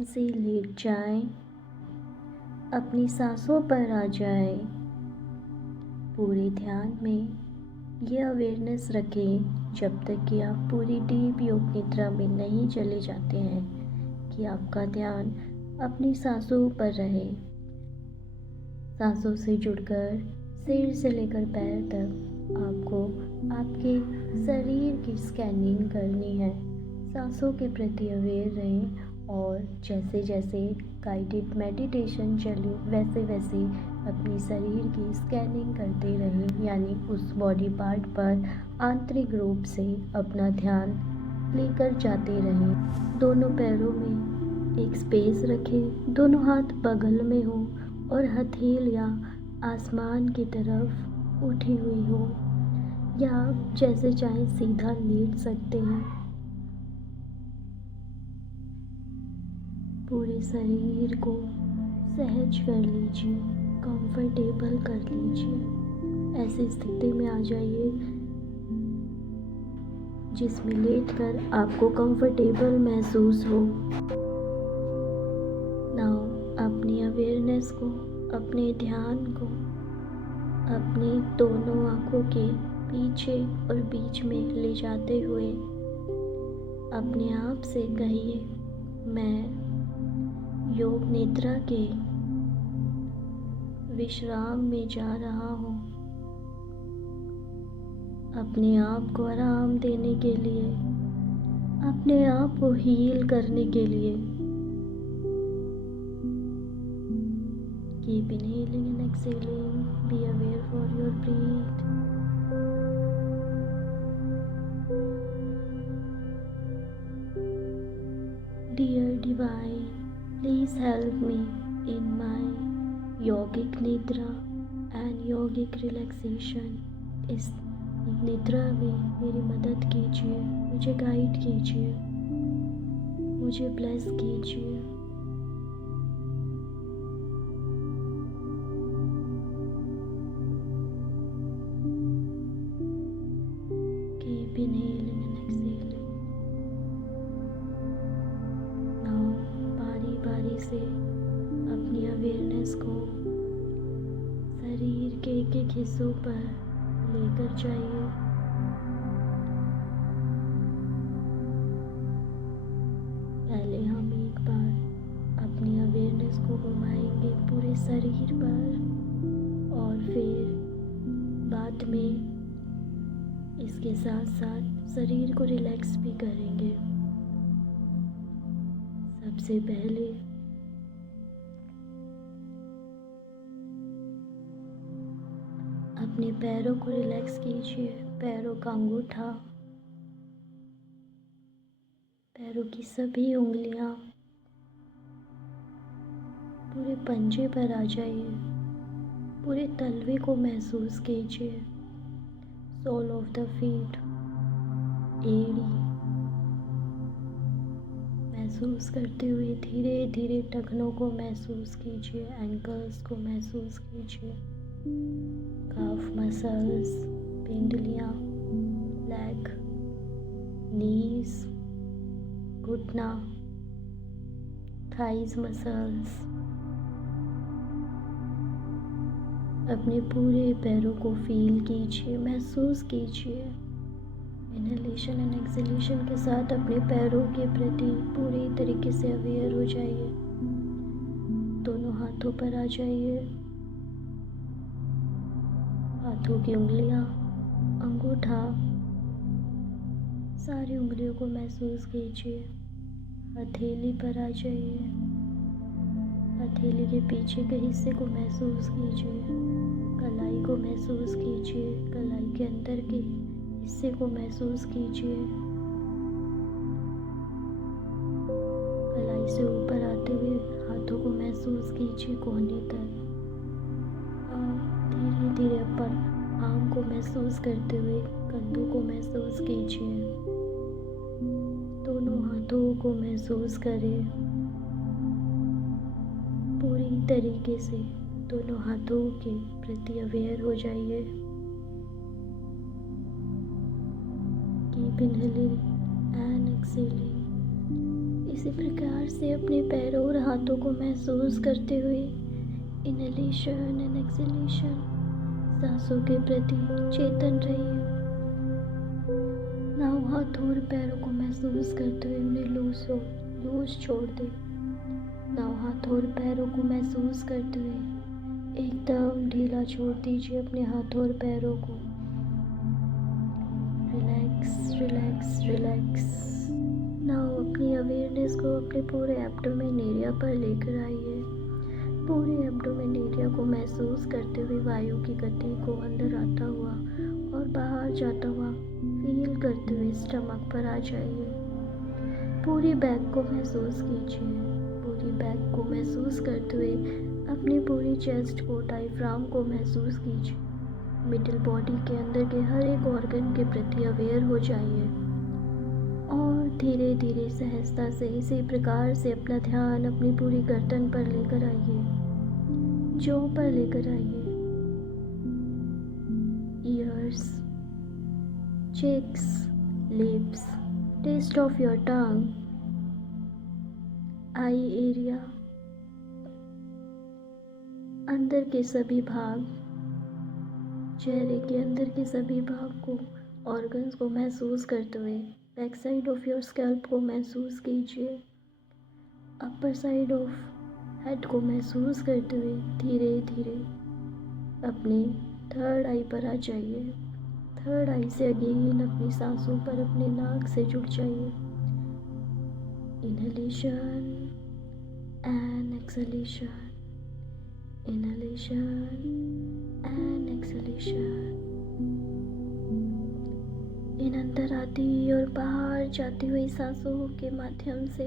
आराम से लेट जाएं, अपनी सांसों पर आ जाएं। पूरे ध्यान में ये अवेयरनेस रखें जब तक कि आप पूरी डीप योग निद्रा में नहीं चले जाते हैं कि आपका ध्यान अपनी सांसों पर रहे। सांसों से जुड़कर सिर से लेकर पैर तक आपको आपके शरीर की स्कैनिंग करनी है। सांसों के प्रति अवेयर रहें और जैसे जैसे गाइडेड मेडिटेशन चले वैसे वैसे अपनी शरीर की स्कैनिंग करते रहें, यानी उस बॉडी पार्ट पर आंतरिक रूप से अपना ध्यान लेकर जाते रहें। दोनों पैरों में एक स्पेस रखें, दोनों हाथ बगल में हो और हथेलियाँ आसमान की तरफ उठी हुई हो, या जैसे चाहे सीधा लेट सकते हैं। पूरे शरीर को सहज कर लीजिए, कंफर्टेबल कर लीजिए। ऐसी स्थिति में आ जाइए जिसमें लेटकर आपको कंफर्टेबल महसूस हो। नाउ अपनी अवेयरनेस को, अपने ध्यान को अपनी दोनों आँखों के पीछे और बीच में ले जाते हुए अपने आप से कहिए, मैं योग निद्रा के विश्राम में जा रहा हूँ। अपने आप को आराम देने के लिए, अपने आप को हील करने के लिए keep inhaling and exhaling, be aware for your breathe. Dear Divine, please help me in my yogic nidra and yogic relaxation। इस निद्रा में मेरी मदद कीजिए, मुझे गाइड कीजिए, मुझे ब्लेस कीजिए। Keep inhaling and exhaling। Now बारी बारी से अपनी अवेयरनेस को शरीर के एक एक हिस्सों पर लेकर जाइए। पहले हम एक बार अपनी अवेयरनेस को घुमाएंगे पूरे शरीर पर, और फिर बाद में इसके साथ साथ शरीर को रिलैक्स भी करेंगे। सबसे पहले अपने पैरों को रिलैक्स कीजिए। पैरों का अंगूठा, पैरों की सभी उंगलियां पूरे पंजे पर आ जाइए। पूरे तलवे को महसूस कीजिए। सोल ऑफ द फीट, एड़ी महसूस करते हुए धीरे धीरे टखनों को महसूस कीजिए, एंकल्स को महसूस कीजिए, काफ मसल्स, पिंडलियाँ, लेग, नीज, घुटना, थाइज मसल्स। अपने पूरे पैरों को फील कीजिए, महसूस कीजिए। इनहेलेशन एंड एक्सहेलेशन के साथ अपने पैरों के प्रति पूरी तरीके से अवेयर हो जाइए। दोनों हाथों पर आ जाइए। हाथों की उंगलियां, अंगूठा, सारी उंगलियों को महसूस कीजिए। हथेली पर आ जाइए। हथेली के पीछे के हिस्से को महसूस कीजिए। कलाई को महसूस कीजिए। कलाई के अंदर के हिस्से को महसूस कीजिए। कलाई से ऊपर आते हुए हाथों को महसूस कीजिए कोहनी तक, और धीरे धीरे अपन आर्म को महसूस करते हुए कंधों को महसूस कीजिए। दोनों हाथों को महसूस करें। पूरी तरीके से दोनों हाथों के प्रति अवेयर हो जाइए। Keep inhaling and exhaling. इसी प्रकार से अपने पैरों और हाथों को महसूस करते हुए इनहेलेशन एंड एक्सहेलेशन सांसों के प्रति चेतन रहिए। नाव हाथों और पैरों को महसूस करते हुए उन्हें लूज छोड़ दे। नाव हाथों और पैरों को महसूस करते हुए एकदम ढीला छोड़ दीजिए अपने हाथों और पैरों को। Relax relax relax. नाउ अपनी अवेयरनेस को अपने पूरे एब्डोमेन एरिया पर लेकर आइए। पूरे एब्डोमेन एरिया को महसूस करते हुए वायु की गति को अंदर आता हुआ और बाहर जाता हुआ फील करते हुए स्टमक पर आ जाइए। पूरी बैक को महसूस कीजिए। पूरी बैक को महसूस करते हुए अपनी पूरी चेस्ट को, डायफ्राम को महसूस कीजिए। मिडिल बॉडी के अंदर के हर एक ऑर्गन के प्रति अवेयर हो जाइए और धीरे धीरे सहजता से इसी प्रकार से अपना ध्यान अपनी पूरी गर्दन पर लेकर आइए, जॉ पर लेकर आइए। Years, cheeks, lips, taste of your tongue, eye area, अंदर के सभी भाग, चेहरे के अंदर के सभी भाग को, ऑर्गन्स को महसूस करते हुए back side of your scalp को महसूस कीजिए। अपर साइड ऑफ हेड को महसूस करते हुए धीरे धीरे अपने थर्ड आई पर आ जाइए। थर्ड आई से अगेन अपनी सांसों पर अपने नाक से जुड़ जाइए। Inhalation and exhalation, inhalation and exhalation. इन अंदर आती और बाहर जाती हुई सांसों के माध्यम से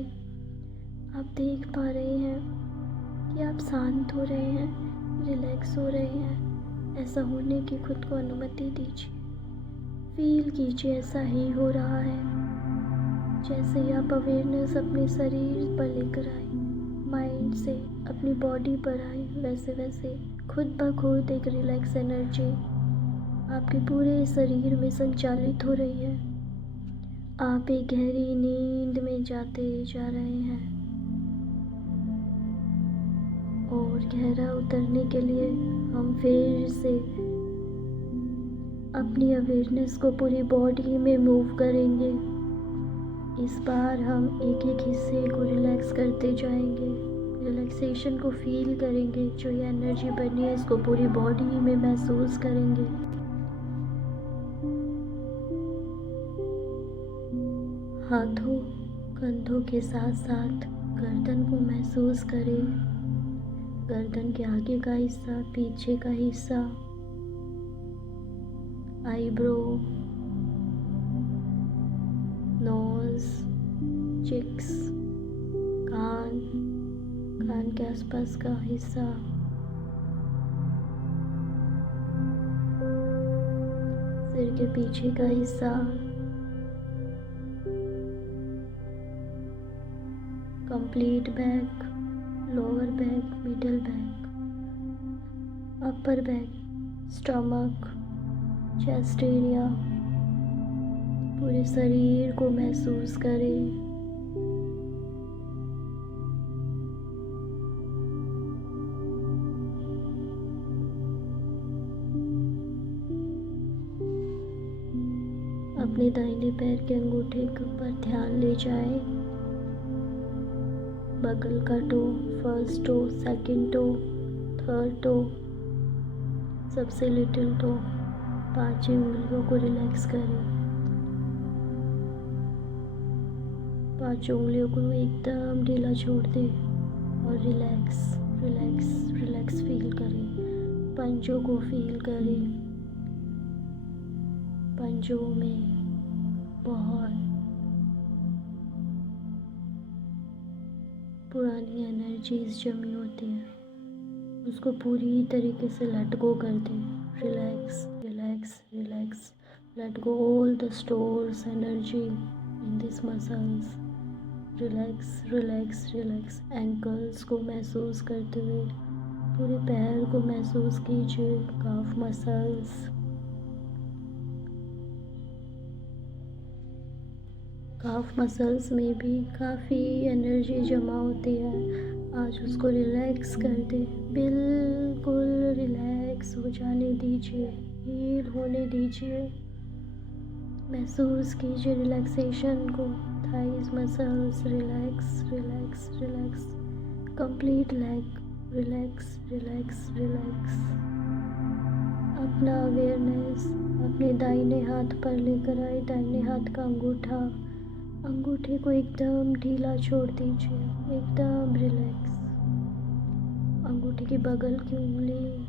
आप देख पा रहे हैं कि आप शांत हो रहे हैं, रिलैक्स हो रहे हैं। ऐसा होने की खुद को अनुमति दीजिए। फील कीजिए ऐसा ही हो रहा है। जैसे ही आप अवेयरनेस अपने शरीर पर लेकर आए, माइंड से अपनी बॉडी पर आए, वैसे वैसे खुद ब खुद एक रिलैक्स एनर्जी आपके पूरे शरीर में संचालित हो रही है। आप एक गहरी नींद में जाते जा रहे हैं और गहरा उतरने के लिए हम फिर से अपनी अवेयरनेस को पूरी बॉडी में मूव करेंगे। इस बार हम एक एक हिस्से को रिलैक्स करते जाएंगे, रिलैक्सेशन को फील करेंगे। जो ये एनर्जी बनी है इसको पूरी बॉडी में महसूस करेंगे। हाथों कंधों के साथ साथ गर्दन को महसूस करें। गर्दन के आगे का हिस्सा, पीछे का हिस्सा, आईब्रो, नोज, चिक्स, कान, कान के आसपास का हिस्सा, सिर के पीछे का हिस्सा, complete back, lower back, middle back, upper back, stomach, chest area, पूरे शरीर को महसूस करें। अपने दाहिने पैर के अंगूठे पर ध्यान ले जाएं। बगल का toe, first toe, second toe, third toe, सबसे लिटिल टो, 5 उंगलियों को रिलैक्स करें। 5 उंगलियों को एकदम ढीला छोड़ दें और रिलैक्स रिलैक्स रिलैक्स फील करें। पंजों को फील करें। पंजों में बहुत पुरानी एनर्जीज जमी होती हैं, उसको पूरी तरीके से लेट गो कर दें। Relax relax relax, let go all the stores energy in this muscles. Relax relax relax. Ankles को महसूस करते हुए पूरे पैर को महसूस कीजिए। काफ मसल्स, काफ मसल्स में भी काफ़ी एनर्जी जमा होती है। आज उसको रिलैक्स कर दे, बिल्कुल रिलैक्स हो जाने दीजिए, हील होने दीजिए। महसूस कीजिए रिलैक्सेशन को। Thighs muscles relax relax relax, complete leg relax relax relax. अपना अवेयरनेस अपने दाहिने हाथ पर लेकर आए। दाहिने हाथ का अंगूठे को एकदम ढीला छोड़ दीजिए, एकदम रिलैक्स। अंगूठे के बगल की उंगली,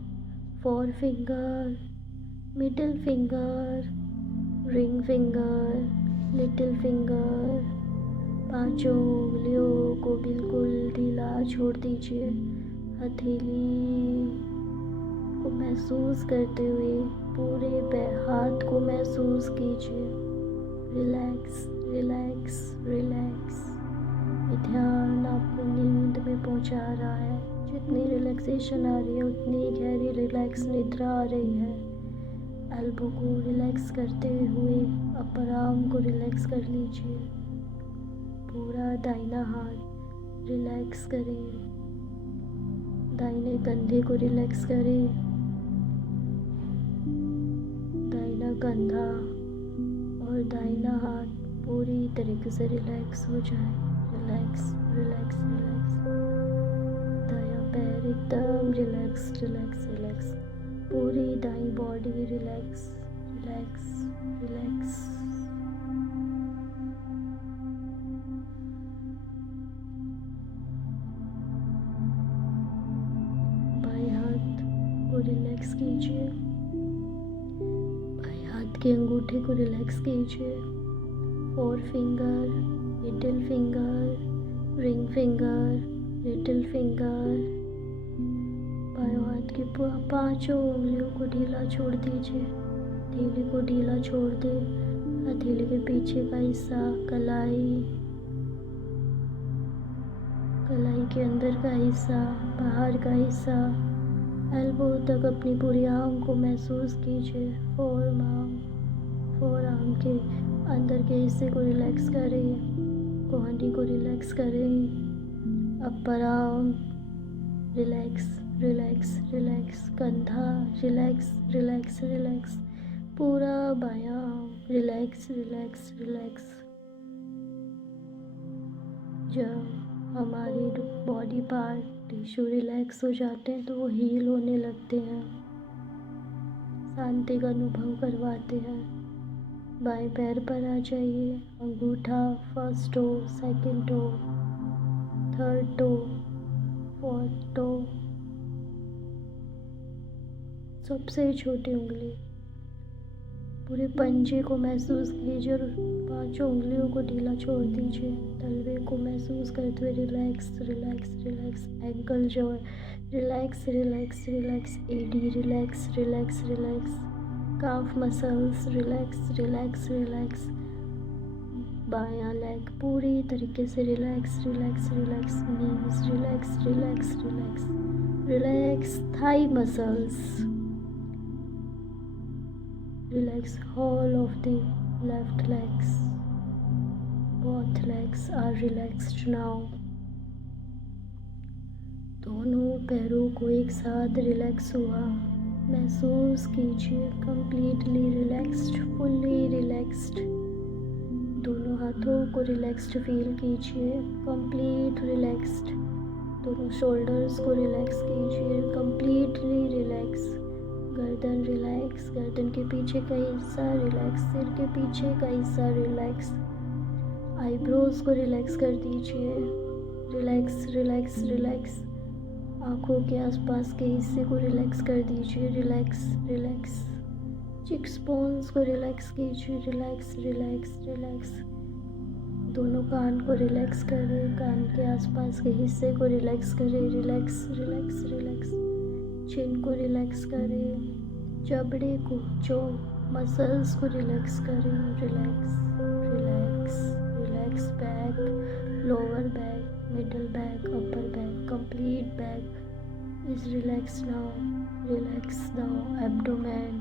four finger, middle finger, ring finger, little finger, पांचों उंगलियों को बिल्कुल ढीला छोड़ दीजिए। हथेली को महसूस करते हुए पूरे हाथ को महसूस कीजिए। Relax relax relax. ये ध्यान आपको नींद में पहुंचा रहा है। जितनी रिलैक्सेशन आ रही है उतनी गहरी रिलैक्स निद्रा आ रही है। एल्बो को रिलैक्स करते हुए अपर आर्म को रिलैक्स कर लीजिए। पूरा दाहिना हाथ रिलैक्स करें। दाहिने कंधे को रिलैक्स करें। दाहिना कंधा और दाहिना हाथ पूरी तरीके से रिलैक्स हो जाए। Relax relax relax. दायां पैर एकदम रिलैक्स रिलैक्स रिलैक्स। पूरी दाईं बॉडी रिलैक्स रिलैक्स रिलैक्स। बाएं हाथ को रिलैक्स कीजिए। बाएं हाथ के अंगूठे को रिलैक्स कीजिए। Four finger, middle finger, ring finger, little finger. बाएं हाथ की पांचों उंगलियों को ढीला छोड़ दीजिए। हथेली को ढीला छोड़ दे। हथेली के पीछे का हिस्सा, कलाई के अंदर का हिस्सा, बाहर का हिस्सा, एल्बो तक अपनी पूरी आर्म को महसूस कीजिए। फोर आर्म के अंदर के हिस्से को रिलैक्स करें। कोहनी को रिलैक्स करें। Upper arm relax relax relax. कंधा रिलैक्स रिलैक्स रिलैक्स। पूरा बायां आर्म रिलैक्स रिलैक्स रिलैक्स। जब हमारी बॉडी पार्ट टिश्यू रिलैक्स हो जाते हैं तो वो हील होने लगते हैं, शांति का अनुभव करवाते हैं। बाएं पैर पर आ जाइए। अंगूठा, first toe, second toe, third toe, fourth toe, सबसे छोटी उंगली। पूरे पंजे को महसूस कीजिए और पांचों उंगलियों को ढीला छोड़ दीजिए। तलवे को महसूस करते हुए रिलैक्स रिलैक्स रिलैक्स। एंकल जो रिलैक्स रिलैक्स रिलैक्स। एडी relax relax relax. Calf muscles relax relax relax. बायां लेग पूरी तरीके से relax relax relax. Knees relax relax relax relax. Thigh muscles relax. All of the left legs, both legs are relaxed now. दोनों पैरों को एक साथ रिलैक्स हुआ महसूस कीजिए। Completely relaxed, fully relaxed. दोनों हाथों को रिलैक्स्ड फील कीजिए। Complete relaxed. दोनों शोल्डर्स को रिलैक्स कीजिए। Completely relax. गर्दन रिलैक्स। गर्दन के पीछे का हिस्सा रिलैक्स। सिर के पीछे का हिस्सा रिलैक्स। आईब्रोज को रिलैक्स कर दीजिए। Relax relax relax. आँखों के आसपास के हिस्से को रिलैक्स कर दीजिए। Relax relax. चिक्स बोन्स को रिलैक्स कीजिए। Relax relax relax. दोनों कान को रिलैक्स करें। कान के आसपास के हिस्से को रिलैक्स करें। Relax relax relax. चिन को रिलैक्स करें। जबड़े को, जो मसल्स को रिलैक्स करें। Relax relax relax. Back, lower back, middle back, upper back, complete back is relax now. Relax now. Abdomen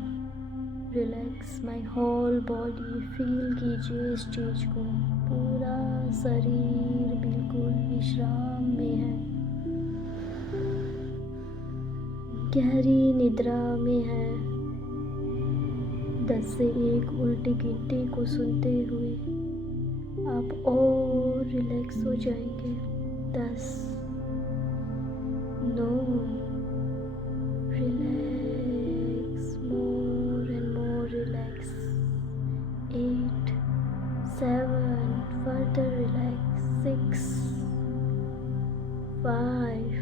relax my whole body. Feel कीजिए इस चीज़ को। पूरा शरीर बिल्कुल विश्राम में है, गहरी निद्रा में है। 10 से 1 उल्टी गिनती को सुनते हुए आप और रिलैक्स हो जाएंगे। 10, 9, relax, more and more relax. 8, 7, further relax. 6, 5,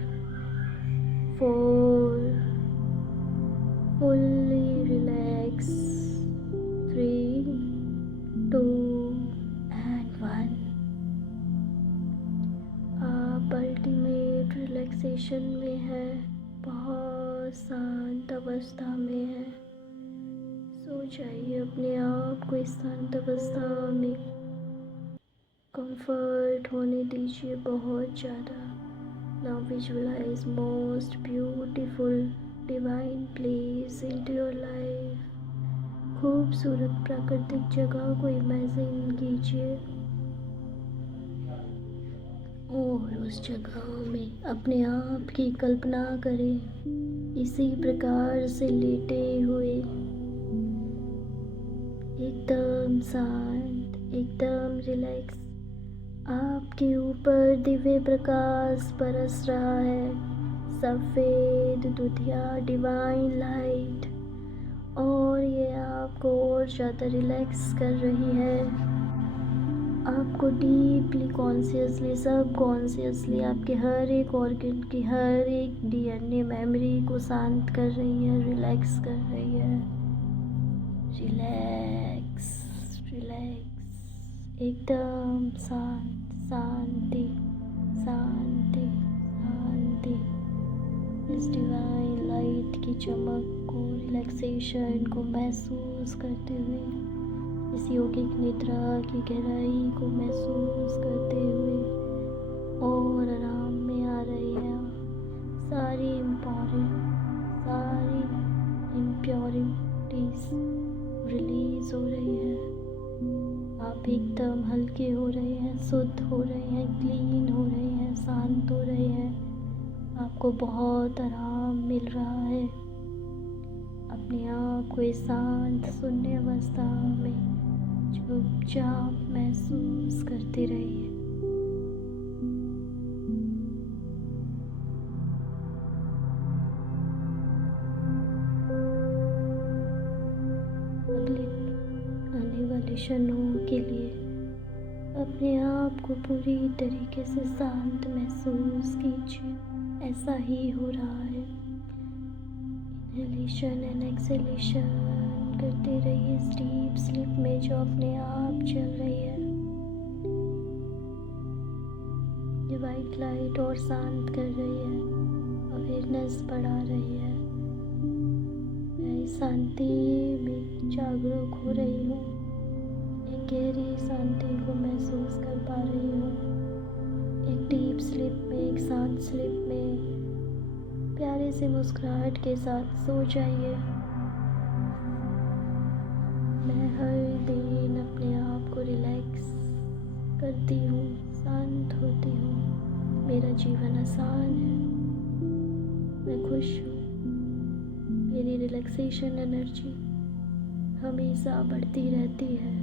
4, fully relax. 3, 2 and 1। आप अल्टीमेट रिलैक्सेशन में है, बहुत शांत अवस्था में है। सो जाइए, अपने आप को इस शांत अवस्था में कंफर्ट होने दीजिए बहुत ज़्यादा। Now visualize most beautiful divine place into your life. खूबसूरत प्राकृतिक जगह को इमेजिन कीजिए और उस जगह में अपने आप की कल्पना करें, इसी प्रकार से लेटे हुए, एकदम शांत, एकदम रिलैक्स। आपके ऊपर दिव्य प्रकाश बरस रहा है, सफ़ेद दुधिया डिवाइन लाइट, और ये आपको और ज़्यादा रिलैक्स कर रही है। आपको डीपली कॉन्शियसली, सब कॉन्शियसली आपके हर एक ऑर्गन की हर एक डीएनए मेमोरी को शांत कर रही है, रिलैक्स कर रही है। रिलैक्स, रिलैक्स, एकदम शांत, शांति, शांति, शांति। इस डिवाइन लाइट की चमक को, रिलैक्सेशन को महसूस करते हुए, इस योगिक निद्रा की गहराई को महसूस करते हुए और आराम में आ रही है। सारी इम्प्योरिटीज रिलीज हो रही है। आप एकदम हल्के हो रहे हैं, शुद्ध हो रहे हैं, क्लीन हो रहे हैं, शांत हो रहे हैं। आपको बहुत आराम मिल रहा है। अपने आप को इस शांत शून्य अवस्था में चुपचाप महसूस करते रहिए। अगले आने वाले क्षणों के लिए अपने आप को पूरी तरीके से शांत महसूस कीजिए। ऐसा ही हो रहा है। इनहेलेशन एंड एक्सहेलेशन करते रहिए इस डीप स्लीप में जो अपने आप चल रही है। ये वाइट लाइट और शांत कर रही है, अवेयरनेस बढ़ा रही है। मैं इस शांति में जागरूक हो रही हूँ, एक गहरी शांति को महसूस कर पा रही हूँ। एक डीप स्लीप में, एक शांत स्लीप में प्यारे से मुस्कुराहट के साथ सो जाइए। मैं हर दिन अपने आप को रिलैक्स करती हूँ, शांत होती हूँ। मेरा जीवन आसान है, मैं खुश हूँ। मेरी रिलैक्सेशन एनर्जी हमेशा बढ़ती रहती है।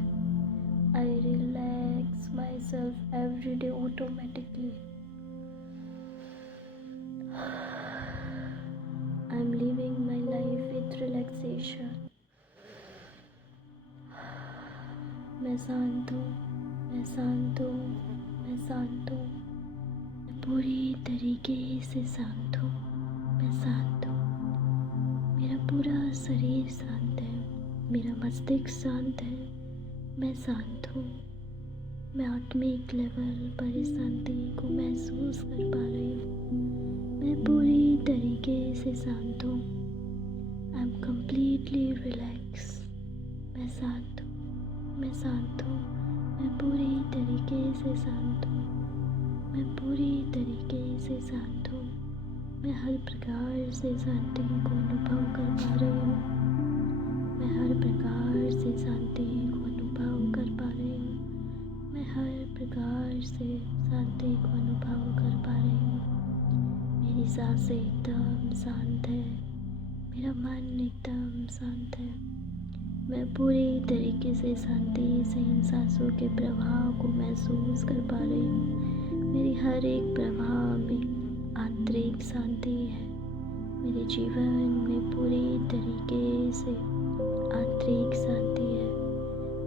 आई relax my self every day automatically. I am living my life with relaxation. मैं शांत हूँ, मैं शांत हूँ, मैं शांत हूँ। मैं पूरी तरीके से शांत हूँ, मैं शांत हूँ। मेरा पूरा शरीर शांत है, मेरा मस्तिष्क शांत है, मैं शांत हूँ। मैं आत्मिक लेवल पर इस शांति को महसूस कर पा रही हूँ। मैं पूरी तरीके से शांत हूँ। I am completely relax. मैं शांत हूँ, मैं शांत हूँ। मैं पूरी तरीके से शांत हूँ। मैं पूरी तरीके से शांत हूँ। मैं हर प्रकार से शांति को अनुभव कर पा रही हूँ। मैं हर प्रकार से शांति को अनुभव कर पा रही हूँ। मैं हर प्रकार से शांति को अनुभव कर पा रही हूँ। मेरी सांसें एकदम शांत है। मेरा मन एकदम शांत है। मैं पूरी तरीके से शांति से इन सांसों के प्रभाव को महसूस कर पा रही हूँ। मेरी हर एक प्रभाव में आंतरिक शांति है। मेरे जीवन में पूरी तरीके से आंतरिक शांति है।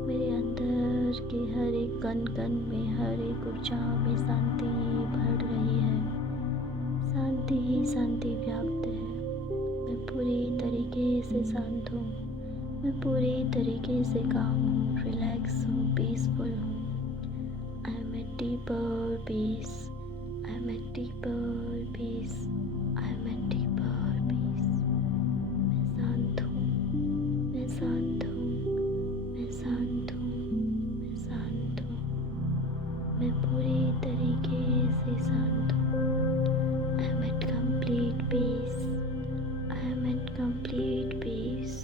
मेरे अंदर के हर एक कण कण में, हर एक ऊर्जा में शांति बढ़ रही है। शांति ही शांति व्याप्त है। मैं पूरी तरीके से शांत हूँ। मैं पूरी तरीके से काम हूँ, रिलैक्स हूँ, पीसफुल हूँ। I am a deeper peace. I am a deeper peace. I am a deeper peace. मैं शांत हूँ। मैं शांत हूँ। मैं शांत हूँ। मैं शांत हूँ। मैं पूरी तरीके से शांत हूँ। I am at complete peace. I am at complete peace.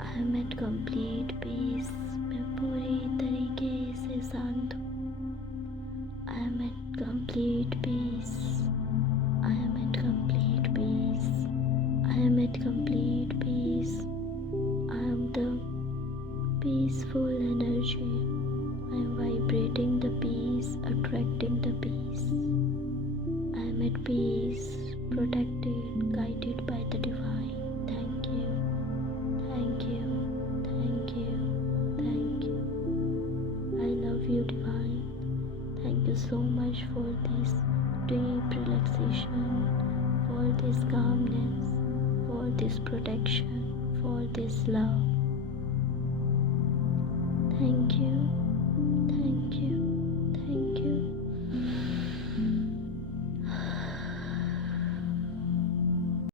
I am at complete peace. मैं पूरी तरीके से शांत हूँ। I am at complete peace. I am at complete peace. I am at complete peace. I am the peaceful energy. I am vibrating the peace, attracting the peace. I am at peace, protected, guided by the divine. Thank you, thank you, thank you, thank you. I love you, divine. Thank you so much for this deep relaxation, for this calmness, for this protection, for this love. Thank you, thank you, thank you.